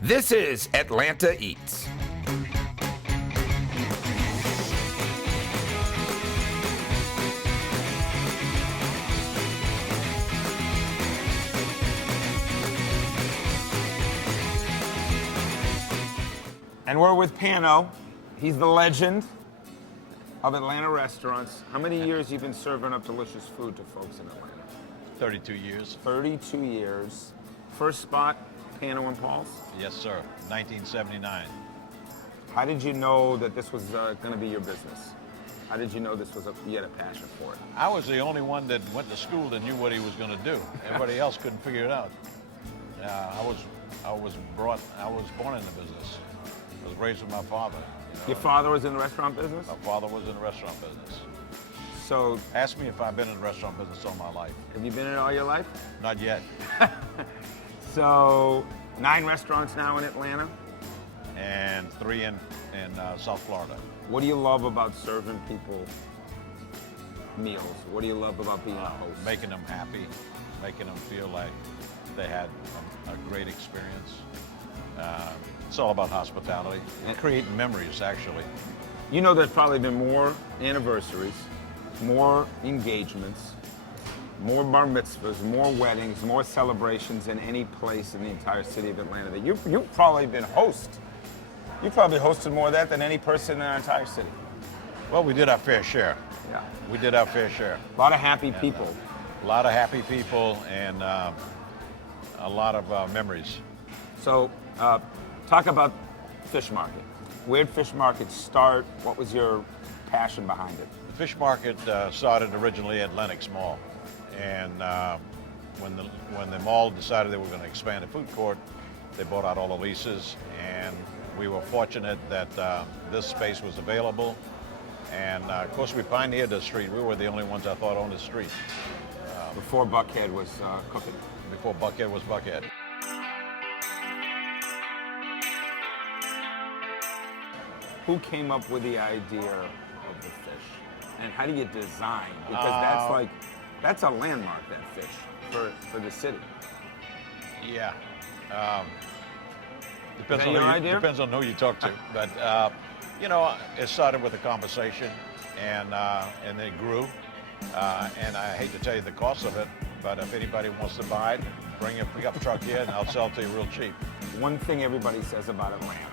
This is Atlanta Eats. And we're with Pano. He's the legend of Atlanta restaurants. How many years you been serving up delicious food to folks in Atlanta? 32 years. 32 years. First spot, Pano and Paul's? Yes, sir. 1979. How did you know that this was going to be your business? How did you know this was you had a passion for it? I was the only one that went to school that knew what he was going to do. Everybody else couldn't figure it out. I was born in the business. I was raised with my father. You know. Your father was in the restaurant business? My father was in the restaurant business. So, ask me if I've been in the restaurant business all my life. have you been in it all your life? Not yet. So, 9 restaurants now in Atlanta? And 3 in South Florida. What do you love about serving people meals? What do you love about being a host? Making them happy, making them feel like they had a great experience. It's all about hospitality and creating memories, actually. You know, there's probably been more anniversaries, more engagements, more bar mitzvahs, more weddings, more celebrations than any place in the entire city of Atlanta. That you've probably been host. You probably hosted more of that than any person in our entire city. Well, we did our fair share. Yeah. We did our fair share. A lot of happy people. A lot of happy people and a lot of memories. So, talk about fish market. Where did fish market start? What was your passion behind it? The fish market started originally at Lenox Mall, and when the mall decided they were going to expand the food court, they bought out all the leases, and we were fortunate that this space was available. And of course, we pioneered the street. We were the only ones I thought owned the street. Before Buckhead was cooking. Before Buckhead was Buckhead. Who came up with the idea of the fish? And how do you design? Because that's a landmark, that fish, for the city. Yeah. Depends on who you talk to. But, you know, it started with a conversation, and it grew. And I hate to tell you the cost of it, but if anybody wants to buy it, bring a pickup truck here, and I'll sell it to you real cheap. One thing everybody says about Atlanta,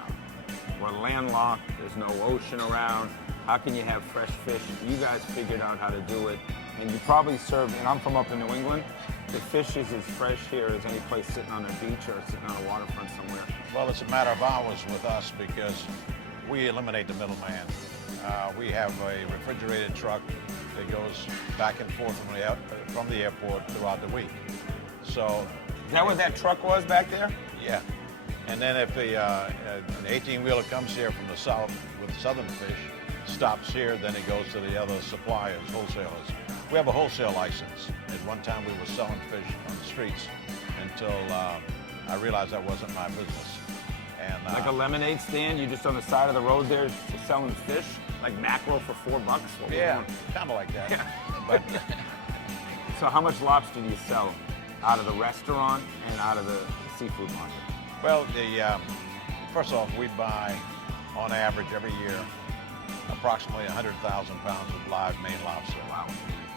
we're landlocked, there's no ocean around. How can you have fresh fish? You guys figured out how to do it, and you probably serve, and I'm from up in New England, the fish is as fresh here as any place sitting on a beach or sitting on a waterfront somewhere. Well, it's a matter of hours with us because we eliminate the middleman. We have a refrigerated truck that goes back and forth from the airport throughout the week. So, is that what that truck was back there? Yeah. And then if an 18-wheeler comes here from the south with southern fish, stops here, then it goes to the other suppliers, wholesalers. We have a wholesale license. At one time we were selling fish on the streets until I realized that wasn't my business. And, like a lemonade stand, you're just on the side of the road there selling fish? Like mackerel for $4? Yeah, kind of like that. Yeah. But, so how much lobster do you sell out of the restaurant and out of the seafood market? Well, first off, we buy, on average, every year, approximately 100,000 pounds of live Maine lobster. Wow.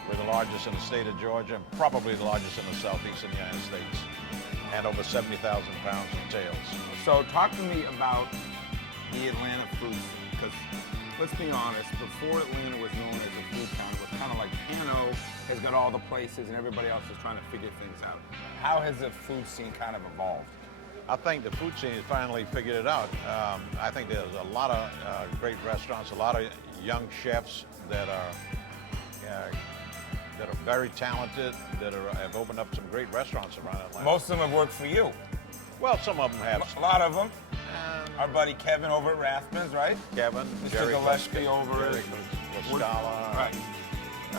We're the largest in the state of Georgia, and probably the largest in the southeastern United States, and over 70,000 pounds of tails. So talk to me about the Atlanta food scene, because let's be honest, before Atlanta was known as a food town, it was kind of like Pano has got all the places and everybody else is trying to figure things out. How has the food scene kind of evolved? I think the food scene has finally figured it out. I think there's a lot of great restaurants, a lot of young chefs that are very talented, that have opened up some great restaurants around Atlanta. Most of them have worked for you. Well, some of them have. A lot of them. Our buddy Kevin over at Rathman's, right? Kevin, Mr. Jerry Gillespie over at Scala. Right.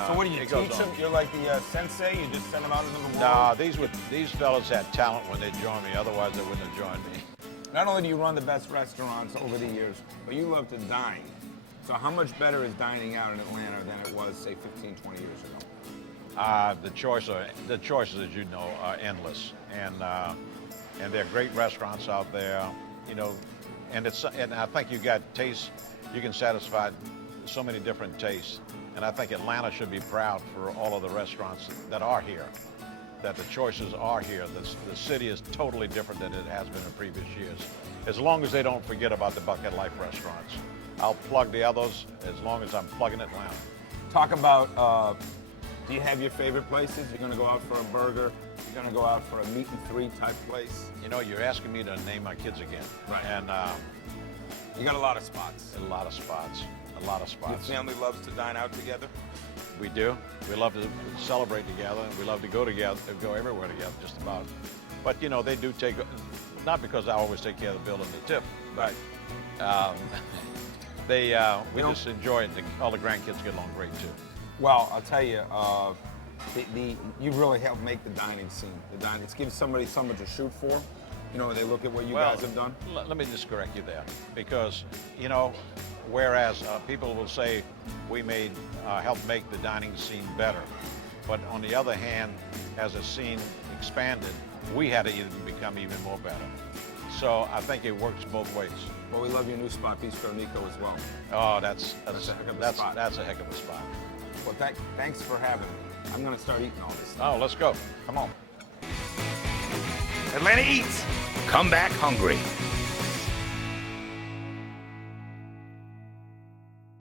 So what do you teach them? You're like the sensei? You just send them out into the world? Nah, these fellas had talent when they joined me. Otherwise, they wouldn't have joined me. Not only do you run the best restaurants over the years, but you love to dine. So how much better is dining out in Atlanta than it was, say, 15, 20 years ago? The choices, as you know, are endless. And and there are great restaurants out there, you know, and I think you got taste, you can satisfy so many different tastes, and I think Atlanta should be proud for all of the restaurants that are here, that the choices are here. The city is totally different than it has been in previous years, as long as they don't forget about the Buckhead Life restaurants. I'll plug the others as long as I'm plugging Atlanta. Talk about, do you have your favorite places? You're gonna go out for a burger, you're gonna go out for a meat and three type place? You know, you're asking me to name my kids again. Right. And You got a lot of spots. a lot of spots, a lot of spots. Your family loves to dine out together? We do. We love to celebrate together, and we love to go together, go everywhere together, just about. But you know, they do take, not because I always take care of the bill and the tip, but we just enjoy it. All the grandkids get along great too. Well, I'll tell you, you really help make the dining scene. It gives somebody something to shoot for. You know, they look at what you guys have done. Let me just correct you there, because you know, whereas people will say we helped make the dining scene better, but on the other hand, as the scene expanded, we had to even become even more better. So I think it works both ways. Well, we love your new spot, Bistro Nico, as well. Oh, that's a heck of a spot. That's a heck of a spot. Well, thanks for having me. I'm going to start eating all this stuff. Oh, let's go. Come on. Atlanta Eats. Come back hungry.